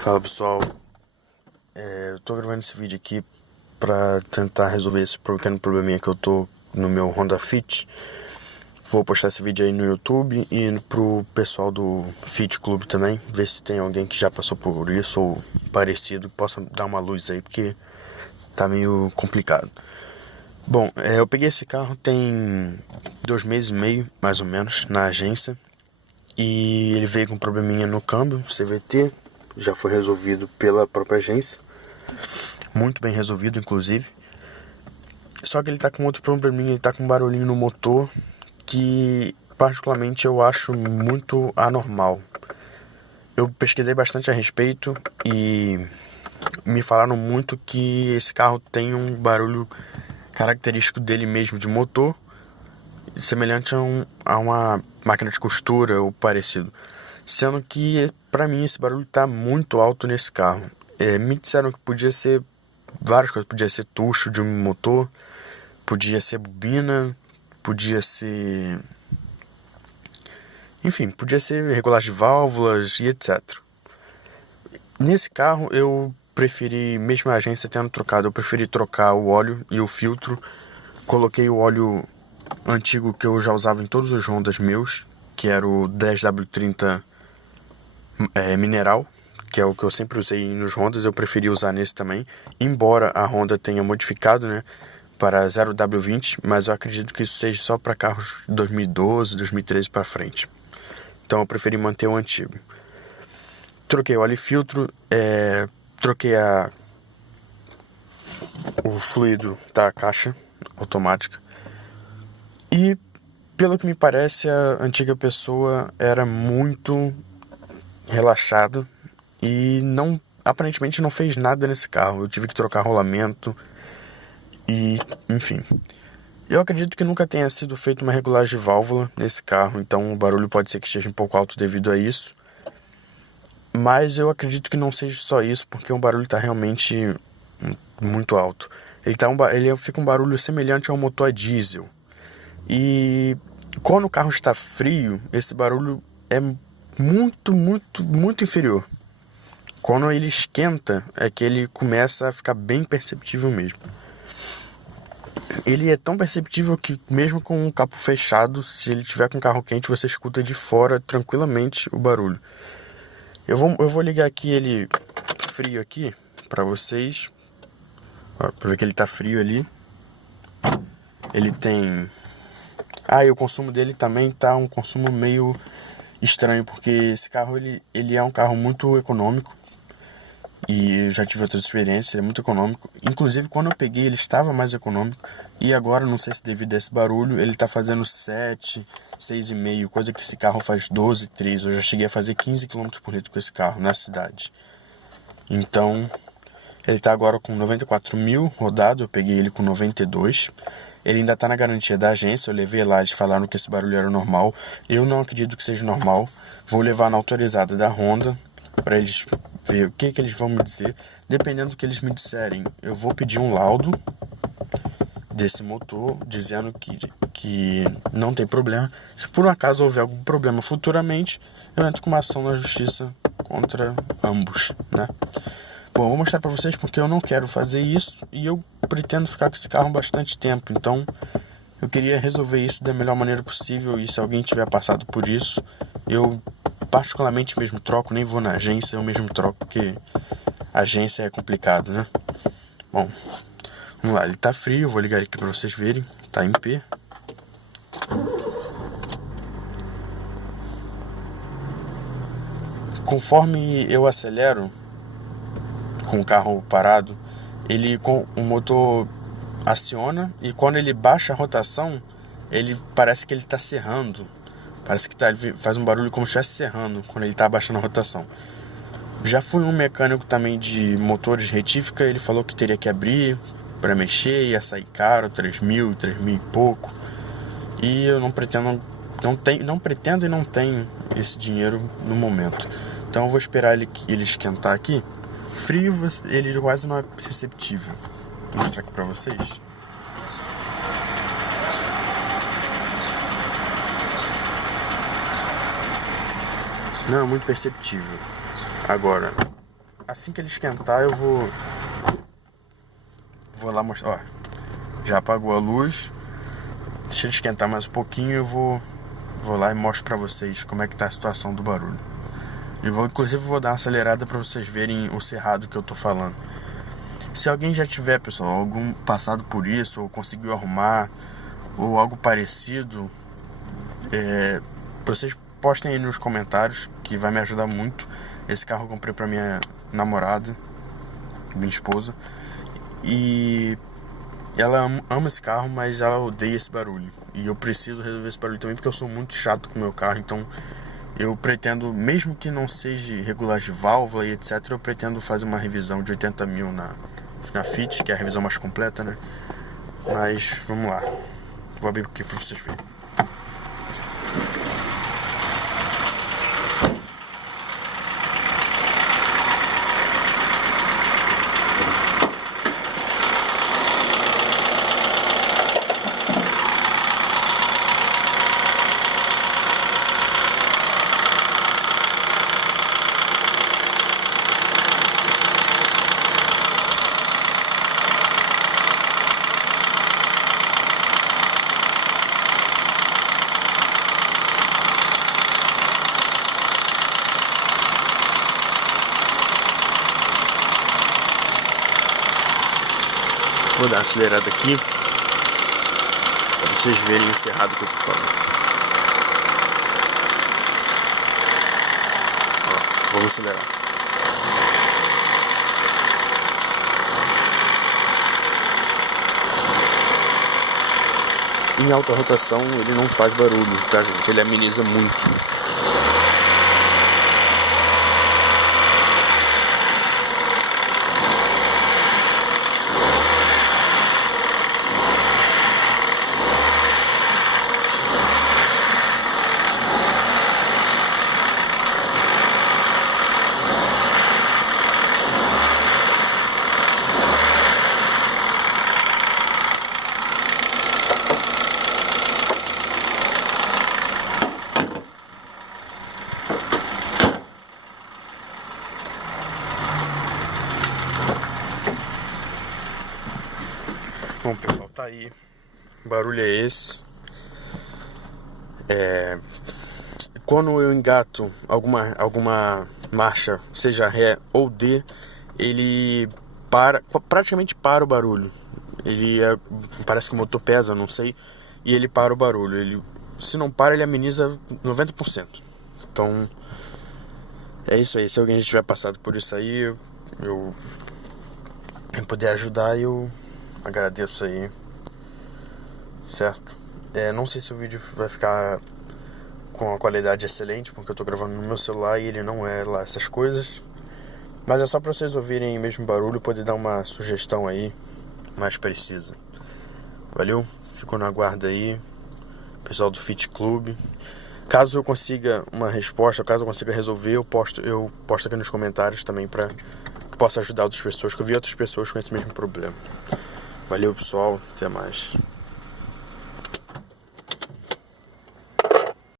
Fala pessoal, eu tô gravando esse vídeo aqui pra tentar resolver esse pequeno probleminha que eu tô no meu Honda Fit. Vou postar esse vídeo aí no YouTube e pro pessoal do Fit Club também, ver se tem alguém que já passou por isso ou parecido, possa dar uma luz aí, porque tá meio complicado. Bom, eu peguei esse carro tem 2 meses e meio, mais ou menos, na agência. E ele veio com um probleminha no câmbio, CVT, já foi resolvido pela própria agência. Muito bem resolvido, inclusive. Só que ele tá com outro probleminha, ele tá com um barulhinho no motor que particularmente eu acho muito anormal. Eu pesquisei bastante a respeito e me falaram muito que esse carro tem um barulho característico dele mesmo de motor, semelhante a uma máquina de costura ou parecido. Sendo que, pra mim, esse barulho tá muito alto nesse carro. Me disseram que podia ser várias coisas. Podia ser tucho de um motor, podia ser bobina, podia ser... Enfim, podia ser regulagem de válvulas e etc. Nesse carro, eu preferi, mesmo a agência tendo trocado, eu preferi trocar o óleo e o filtro. Coloquei o óleo antigo que eu já usava em todos os Hondas meus, que era o 10W30 mineral, que é o que eu sempre usei nos Hondas. Eu preferi usar nesse também, embora a Honda tenha modificado, né, para 0W20, mas eu acredito que isso seja só para carros 2012, 2013 para frente. Então eu preferi manter o antigo. Troquei o óleo e filtro, troquei o fluido da caixa automática. E pelo que me parece, a antiga pessoa era muito relaxada e aparentemente não fez nada nesse carro. Eu tive que trocar rolamento e, enfim. Eu acredito que nunca tenha sido feita uma regulagem de válvula nesse carro, então o barulho pode ser que esteja um pouco alto devido a isso. Mas eu acredito que não seja só isso, porque o barulho está realmente muito alto. Ele fica um barulho semelhante a um motor a diesel. E quando o carro está frio, esse barulho é muito, muito, muito inferior. Quando ele esquenta, é que ele começa a ficar bem perceptível mesmo. Ele é tão perceptível que mesmo com o capô fechado, se ele tiver com o carro quente, você escuta de fora tranquilamente o barulho. Eu vou ligar aqui ele frio aqui pra vocês. Ó, pra ver que ele tá frio ali. Ele tem... e o consumo dele também tá um consumo meio estranho, porque esse carro ele é um carro muito econômico. E eu já tive outras experiências, ele é muito econômico. Inclusive, quando eu peguei, ele estava mais econômico. E agora, não sei se devido a esse barulho, ele está fazendo 7, 6,5, coisa que esse carro faz 12, 13. Eu já cheguei a fazer 15 km por litro com esse carro na cidade. Então, ele está agora com 94 mil rodado, eu peguei ele com 92. Ele ainda está na garantia da agência, eu levei lá, eles falaram que esse barulho era normal. Eu não acredito que seja normal. Vou levar na autorizada da Honda para eles ver o que eles vão me dizer. Dependendo do que eles me disserem, eu vou pedir um laudo desse motor dizendo que não tem problema. Se por um acaso houver algum problema futuramente, eu entro com uma ação na justiça contra ambos, né? Bom, eu vou mostrar para vocês porque eu não quero fazer isso e eu pretendo ficar com esse carro bastante tempo. Então eu queria resolver isso da melhor maneira possível, e se alguém tiver passado por isso, eu particularmente mesmo troco, nem vou na agência, eu mesmo troco, porque a agência é complicado, né? Bom, vamos lá, ele tá frio, vou ligar ele aqui pra vocês verem, tá em P. Conforme eu acelero com o carro parado, o motor aciona, e quando ele baixa a rotação, ele parece que ele tá serrando. Parece que ele faz um barulho como se estivesse serrando quando ele tá abaixando a rotação. Já fui um mecânico também de motores retífica, ele falou que teria que abrir para mexer, ia sair caro, 3 mil e pouco. E eu não pretendo e não tenho esse dinheiro no momento. Então eu vou esperar ele esquentar aqui. Frio, ele quase não é perceptível. Vou mostrar aqui para vocês. Não é muito perceptível. Agora, assim que ele esquentar eu vou lá mostrar. Ó, já apagou a luz. Deixa ele esquentar mais um pouquinho, eu vou lá e mostro pra vocês como é que tá a situação do barulho. Inclusive vou dar uma acelerada pra vocês verem o cerrado que eu tô falando. Se alguém já tiver, pessoal, algum passado por isso, ou conseguiu arrumar, ou algo parecido, vocês postem aí nos comentários, que vai me ajudar muito. Esse carro eu comprei pra minha namorada, minha esposa, e ela ama esse carro, mas ela odeia esse barulho. E eu preciso resolver esse barulho também, porque eu sou muito chato com o meu carro. Então eu pretendo, mesmo que não seja regulagem de válvula e etc, eu pretendo fazer uma revisão de 80 mil na Fit, que é a revisão mais completa, né? Mas vamos lá, vou abrir aqui pra vocês verem. Vou dar uma acelerada aqui para vocês verem o cerrado que eu tô falando. Ó, vamos acelerar. Em alta rotação ele não faz barulho, tá, gente? Ele ameniza muito. Bom, pessoal, tá aí. O barulho é esse. Quando eu engato alguma marcha, seja ré ou D, ele praticamente para o barulho. Parece que o motor pesa, não sei, e ele para o barulho. Se não para, ele ameniza 90%. Então, é isso aí. Se alguém já tiver passado por isso aí, eu puder ajudar, eu agradeço aí, certo? Não sei se o vídeo vai ficar com uma qualidade excelente, porque eu tô gravando no meu celular e ele não é lá essas coisas, mas é só pra vocês ouvirem mesmo barulho, poder dar uma sugestão aí mais precisa. Valeu? Fico na guarda aí, pessoal do Fit Club. Caso eu consiga uma resposta, caso eu consiga resolver, eu posto aqui nos comentários também pra que possa ajudar outras pessoas, que eu vi outras pessoas com esse mesmo problema. Valeu, pessoal, até mais.